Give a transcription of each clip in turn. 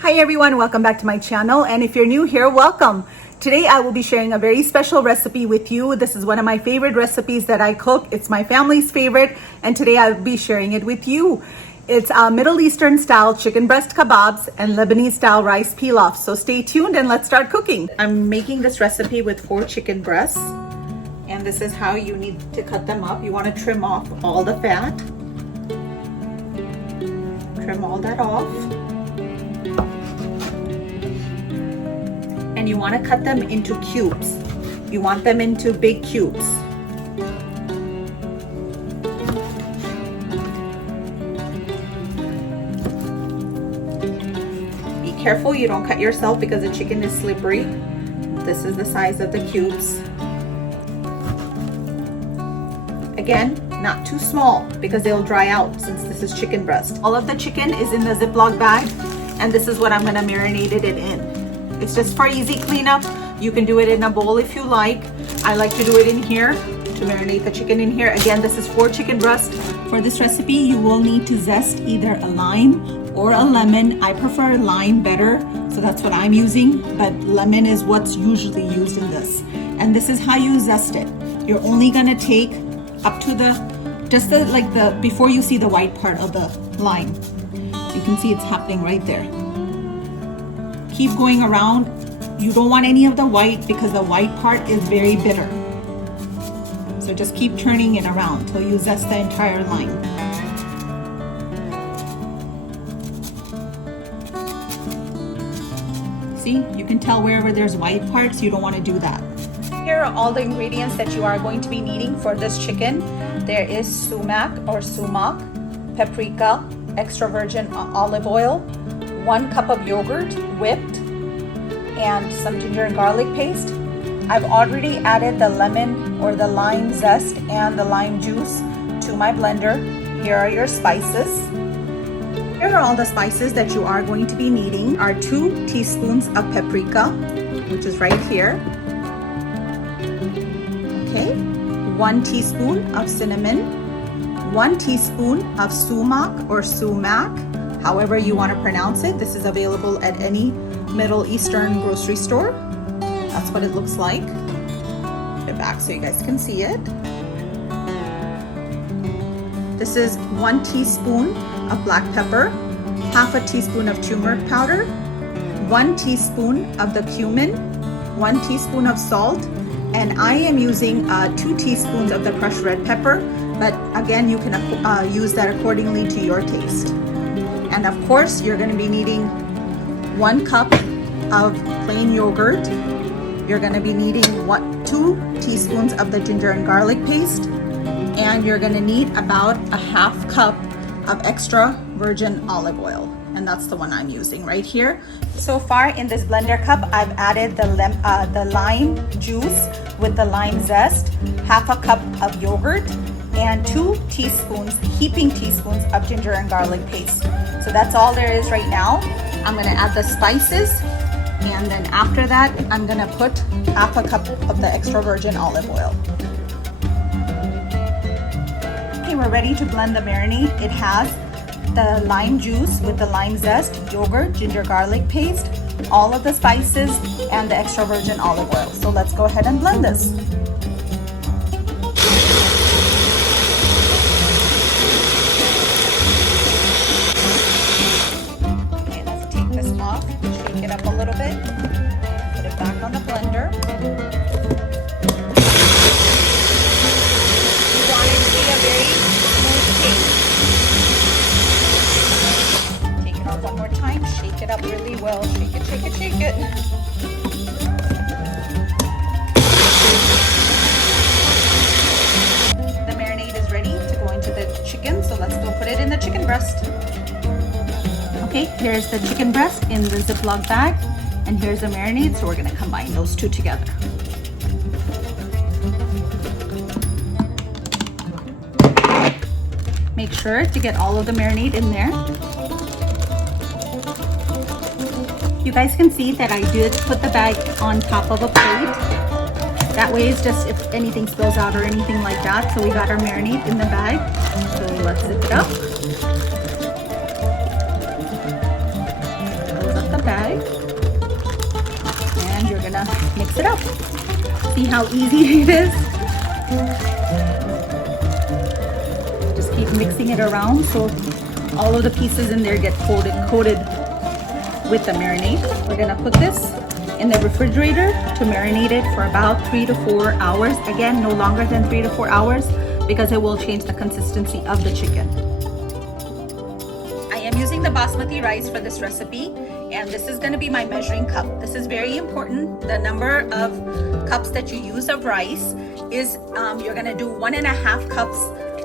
Hi everyone, welcome back to my channel, and if you're new here, welcome. Today I will be sharing a very special recipe with you. This is one of my favorite recipes that I cook. It's my family's favorite, and today I'll be sharing it with you. It's Middle Eastern style chicken breast kebabs and Lebanese style rice pilaf. So stay tuned and let's start cooking. I'm making this recipe with 4 chicken breasts, and this is how you need to cut them up. You want to trim off all the fat. Trim all that off. And you want to cut them into cubes. You want them into big cubes. Be careful you don't cut yourself because the chicken is slippery. This is the size of the cubes. Again, not too small because they'll dry out since this is chicken breast. All of the chicken is in the Ziploc bag, and this is what I'm going to marinate it in. It's just for easy cleanup. You can do it in a bowl if you like. I like to do it in here, to marinate the chicken in here. Again, this is 4 chicken breast. For this recipe, you will need to zest either a lime or a lemon. I prefer lime better, so that's what I'm using, but lemon is what's usually used in this. And this is how you zest it. You're only gonna take up to before you see the white part of the lime. You can see it's happening right there. Keep going around. You don't want any of the white because the white part is very bitter. So just keep turning it around till you zest the entire lime. See, you can tell wherever there's white parts, you don't want to do that. Here are all the ingredients that you are going to be needing for this chicken. There is sumac or sumac, paprika, extra virgin olive oil, 1 cup of yogurt, whipped, and some ginger and garlic paste. I've already added the lemon or the lime zest and the lime juice to my blender. Here are your spices. Here are all the spices that you are going to be needing. Are 2 teaspoons of paprika, which is right here. Okay, 1 teaspoon of cinnamon, 1 teaspoon of sumac or sumac, however you want to pronounce it. This is available at any Middle Eastern grocery store. That's what it looks like. Put it back so you guys can see it. This is 1 teaspoon of black pepper, half a teaspoon of turmeric powder, 1 teaspoon of the cumin, 1 teaspoon of salt, and I am using 2 teaspoons of the crushed red pepper, but again, you can use that accordingly to your taste. And of course, you're going to be needing 1 cup of plain yogurt. You're going to be needing 2 teaspoons of the ginger and garlic paste, and you're going to need about a half cup of extra virgin olive oil, and that's the one I'm using right here. So far in this blender cup, I've added the lime juice with the lime zest, half a cup of yogurt, and 2 teaspoons, heaping teaspoons of ginger and garlic paste. So that's all there is right now. I'm gonna add the spices, and then after that, I'm gonna put half a cup of the extra virgin olive oil. Okay, we're ready to blend the marinade. It has the lime juice with the lime zest, yogurt, ginger garlic paste, all of the spices, and the extra virgin olive oil. So let's go ahead and blend this. Okay, let's take this off, shake it up a little bit, put it back on the blender. You want it to be a very smooth paste. One more time, shake it up really well. Shake it, shake it, shake it. The marinade is ready to go into the chicken, so let's go put it in the chicken breast. Okay, here's the chicken breast in the Ziploc bag, and here's the marinade, so we're gonna combine those 2 together. Make sure to get all of the marinade in there. You guys can see that I did put the bag on top of a plate. That way it's just if anything spills out or anything like that. So we got our marinade in the bag. So let's zip it up. Close up the gonna mix it up. See how easy it is? Just keep mixing it around so all of the pieces in there get coated with the marinade. We're gonna put this in the refrigerator to marinate it for about 3 to 4 hours. Again, no longer than 3 to 4 hours because it will change the consistency of the chicken. I am using the basmati rice for this recipe, and this is going to be my measuring cup. This is very important. The number of cups that you use of rice is you're going to do 1.5 cups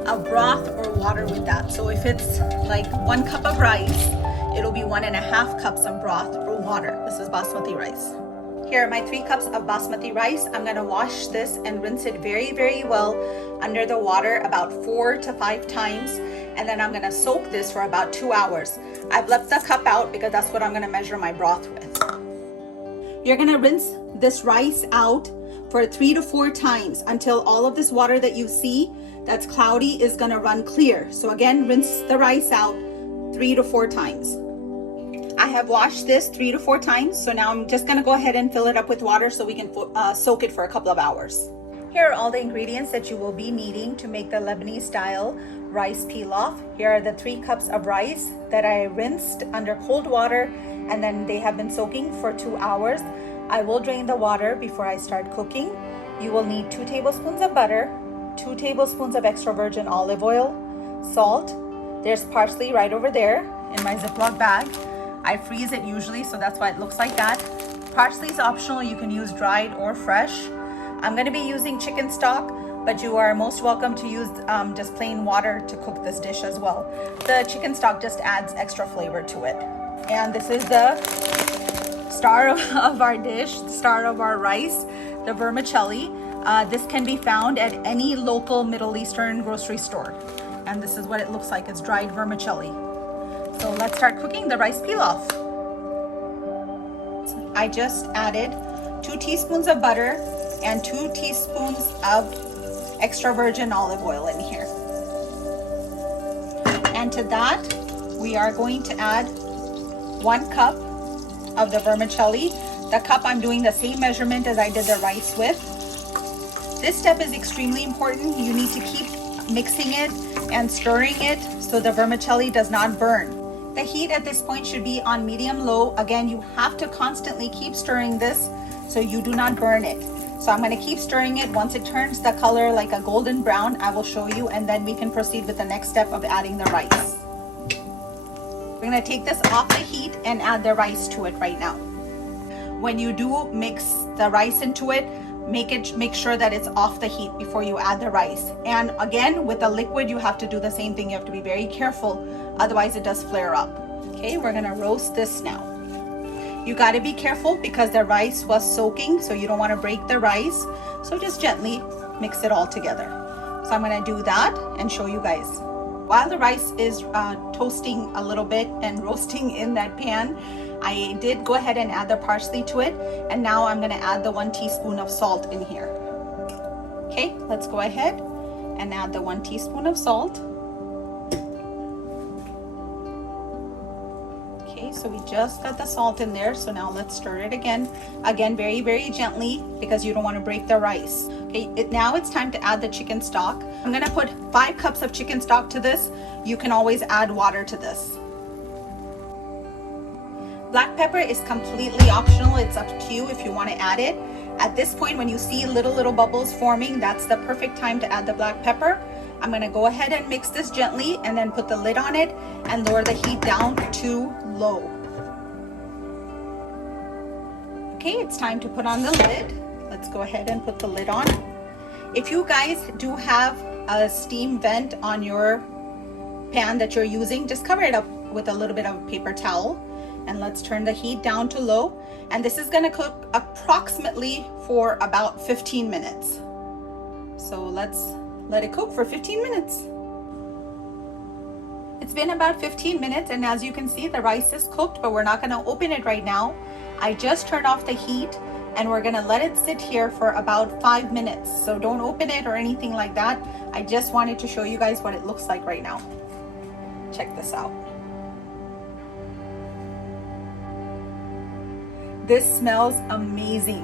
of broth or water with that. So if it's like 1 cup of rice, it'll be 1.5 cups of broth or water. This is basmati rice. Here are my 3 cups of basmati rice. I'm gonna wash this and rinse it very, very well under the water about 4 to 5 times. And then I'm gonna soak this for about 2 hours. I've left the cup out because that's what I'm gonna measure my broth with. You're gonna rinse this rice out for 3 to 4 times until all of this water that you see that's cloudy is gonna run clear. So again, rinse the rice out 3 to 4 times. I have washed this 3 to 4 times, so now I'm just gonna go ahead and fill it up with water so we can soak it for a couple of hours. Here are all the ingredients that you will be needing to make the Lebanese style rice pilaf. Here are the 3 cups of rice that I rinsed under cold water, and then they have been soaking for 2 hours. I will drain the water before I start cooking. You will need 2 tablespoons of butter, 2 tablespoons of extra virgin olive oil, salt. There's parsley right over there in my Ziploc bag. I freeze it usually, so that's why it looks like that. Parsley is optional. You can use dried or fresh. I'm going to be using chicken stock, but you are most welcome to use just plain water to cook this dish as well. The chicken stock just adds extra flavor to it. And this is the star of our dish, the star of our rice, the vermicelli. This can be found at any local Middle Eastern grocery store. And this is what it looks like. It's dried vermicelli. So let's start cooking the rice pilaf. I just added 2 teaspoons of butter and 2 teaspoons of extra virgin olive oil in here. And to that, we are going to add 1 cup of the vermicelli. The cup, I'm doing the same measurement as I did the rice with. This step is extremely important. You need to keep mixing it and stirring it so the vermicelli does not burn. The heat at this point should be on medium-low. Again, you have to constantly keep stirring this so you do not burn it. So I'm going to keep stirring it. Once it turns the color like a golden brown, I will show you, and then we can proceed with the next step of adding the rice. We're going to take this off the heat and add the rice to it right now. When you do mix the rice into it, make sure that it's off the heat before you add the rice. And again, with the liquid, you have to do the same thing. You have to be very careful, otherwise it does flare up. Okay, we're gonna roast this now. You got to be careful because the rice was soaking, so you don't want to break the rice. So just gently mix it all together. So I'm gonna do that and show you guys. While the rice is toasting a little bit and roasting in that pan, I did go ahead and add the parsley to it, and now I'm going to add the 1 teaspoon of salt in here. Okay, let's go ahead and add the 1 teaspoon of salt. Okay, so we just got the salt in there, so now let's stir it again. Again, very, very gently because you don't want to break the rice. Okay, now it's time to add the chicken stock. I'm going to put 5 cups of chicken stock to this. You can always add water to this. Black pepper is completely optional. It's up to you if you want to add it. At this point, when you see little bubbles forming, that's the perfect time to add the black pepper. I'm going to go ahead and mix this gently and then put the lid on it and lower the heat down to low. Okay, it's time to put on the lid. Let's go ahead and put the lid on. If you guys do have a steam vent on your pan that you're using, just cover it up with a little bit of a paper towel. And let's turn the heat down to low. And this is going to cook approximately for about 15 minutes. So let's let it cook for 15 minutes. It's been about 15 minutes, and as you can see, the rice is cooked, but we're not going to open it right now. I just turned off the heat, and we're going to let it sit here for about 5 minutes. So don't open it or anything like that. I just wanted to show you guys what it looks like right now. Check this out. This smells amazing.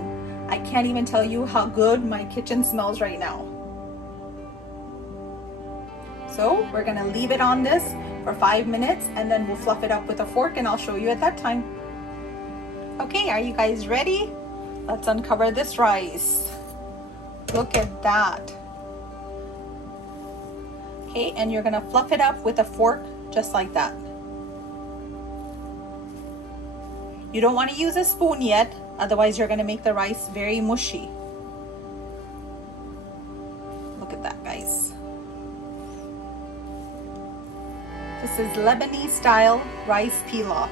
I can't even tell you how good my kitchen smells right now. So we're gonna leave it on this for 5 minutes and then we'll fluff it up with a fork and I'll show you at that time. Okay, are you guys ready? Let's uncover this rice. Look at that. Okay, and you're gonna fluff it up with a fork just like that. You don't want to use a spoon yet, otherwise you're gonna make the rice very mushy. Look at that, guys. This is Lebanese style rice pilaf.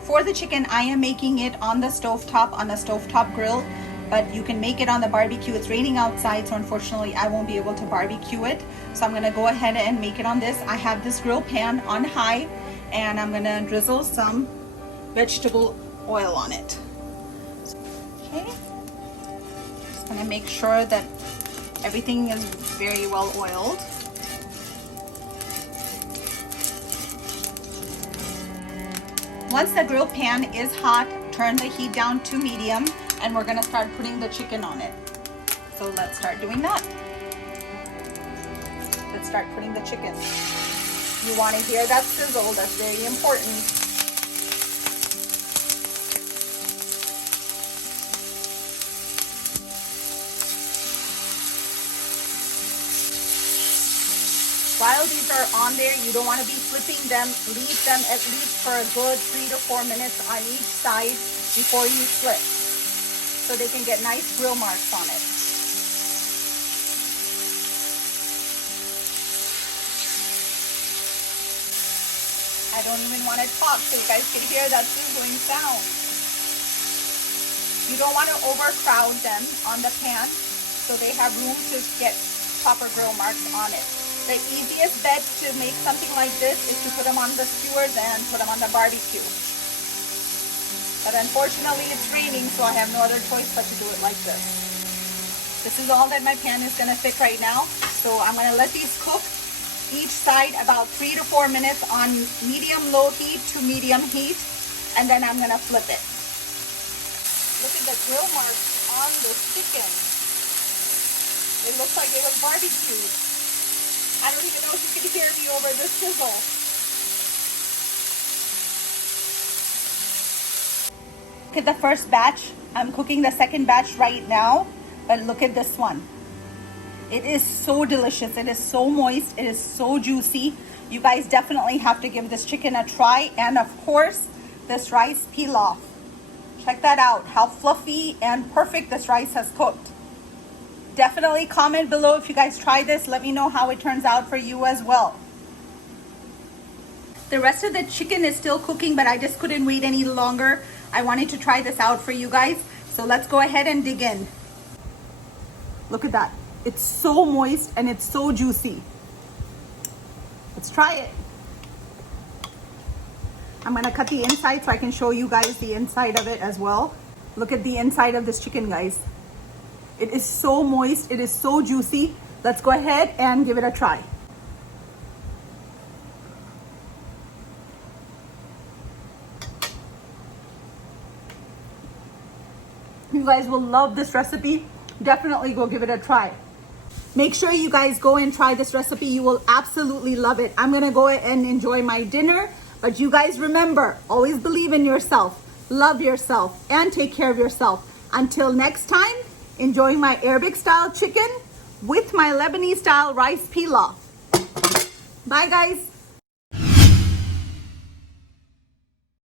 For the chicken, I am making it on the stovetop, on a stovetop grill, but you can make it on the barbecue. It's raining outside, so unfortunately I won't be able to barbecue it. So I'm gonna go ahead and make it on this. I have this grill pan on high and I'm gonna drizzle some vegetable oil on it. Okay, just gonna make sure that everything is very well oiled. Once the grill pan is hot, turn the heat down to medium and we're gonna start putting the chicken on it. So let's start doing that. Let's start putting the chicken. You wanna hear that sizzle, that's very important. While these are on there, you don't want to be flipping them. Leave them at least for a good 3 to 4 minutes on each side before you flip, so they can get nice grill marks on it. I don't even want to talk so you guys can hear that sizzling sound. You don't want to overcrowd them on the pan so they have room to get proper grill marks on it. The easiest bet to make something like this is to put them on the skewers and put them on the barbecue. But unfortunately it's raining, so I have no other choice but to do it like this. This is all that my pan is gonna fit right now. So I'm gonna let these cook each side about 3 to 4 minutes on medium-low heat to medium heat, and then I'm gonna flip it. Look at the grill marks on this chicken. It looks like it was barbecued. I don't even know if you can hear me over the sizzle. Look at the first batch. I'm cooking the second batch right now, but look at this one. It is so delicious. It is so moist. It is so juicy. You guys definitely have to give this chicken a try. And of course, this rice pilaf. Check that out, how fluffy and perfect this rice has cooked. Definitely comment below if you guys try this. Let me know how it turns out for you as well. The rest of the chicken is still cooking, but I just couldn't wait any longer. I wanted to try this out for you guys. So let's go ahead and dig in. Look at that. It's so moist and it's so juicy. Let's try it. I'm gonna cut the inside so I can show you guys the inside of it as well. Look at the inside of this chicken, guys. It is so moist, it is so juicy. Let's go ahead and give it a try. You guys will love this recipe. Definitely go give it a try. Make sure you guys go and try this recipe. You will absolutely love it. I'm gonna go and enjoy my dinner, but you guys remember, always believe in yourself, love yourself, and take care of yourself. Until next time, enjoying my Arabic style chicken with my Lebanese style rice pilaf. Bye guys.